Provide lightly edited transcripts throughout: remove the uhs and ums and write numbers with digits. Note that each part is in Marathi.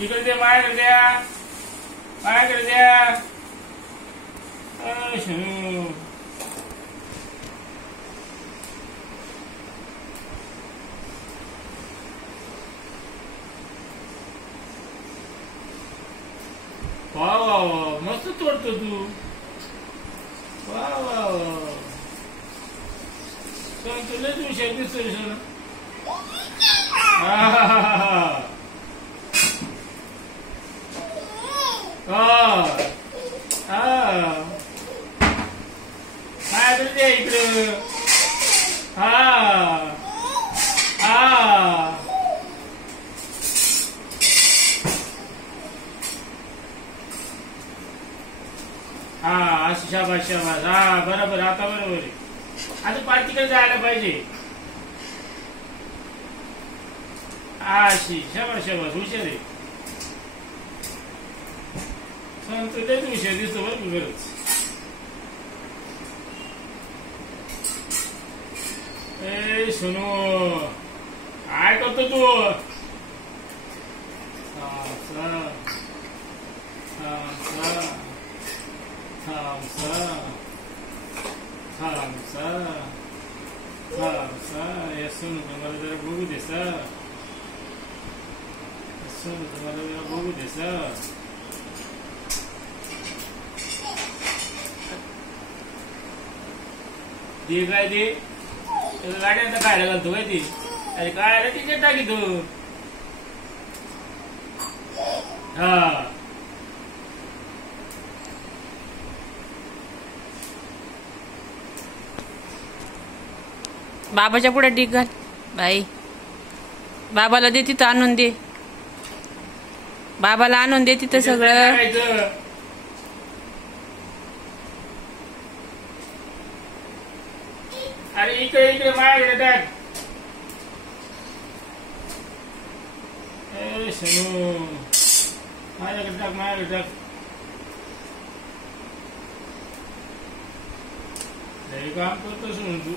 इकडे दे, माझ्याकडे द्या, माझ्याकडे द्या. शनू वा वा वा, मस्त तोडतो तू. वा वा वा, तुला तू हुशार दिसतोय सोनं. माझ्याकडे दे इकडं. अशी शाबास शाबास. बरोबर, आता बरोबर आहे. आता पार्टीकडे जायला पाहिजे. अशी शाबास शाबास, हुशार आहे. तुला हुशार दिसतो बरं खरंच. ए सोनू, काय करतो तू? या सोनू तुम्हाला जरा बघू दे सर. सोनू तुम्हाला जरा बघू दे सर. दे काय दे, गाड्यांचा खायला घालतो काय ते? अरे काय तिकीट टाकी तू. बाबाच्या पुढे ढीक घाल बाई. बाबाला दे तिथं आणून दे. बाबाला आणून दे तिथं सगळं. अरे इकडे इकडे माझ्याकडे टाक. शनू माझ्याकडे टाक, माझ्याकडे टाक. लई काम करतो सोनू तू.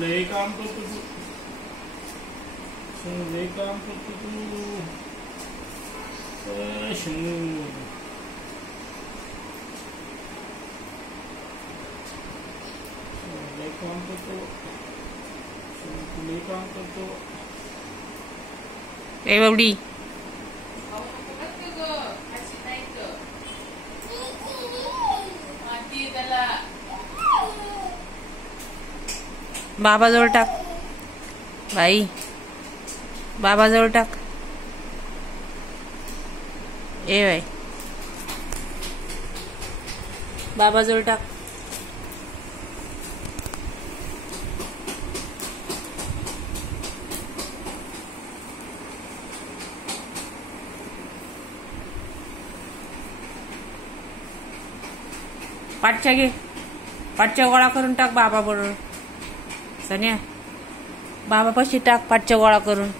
लई काम करतो तू. लई काम करतो तू. शनू काम करतो. काम करतो. ए बावडी, बाबाजवळ टाक बाई. बाबाजवळ टाक. ए बाई, बाबाजवळ टाक. पाठच्या घे, पाठच्या गोळा करून टाक बाबा बरोबर. सन्या, बाबा पाशी टाक पाठच्या गोळा करून.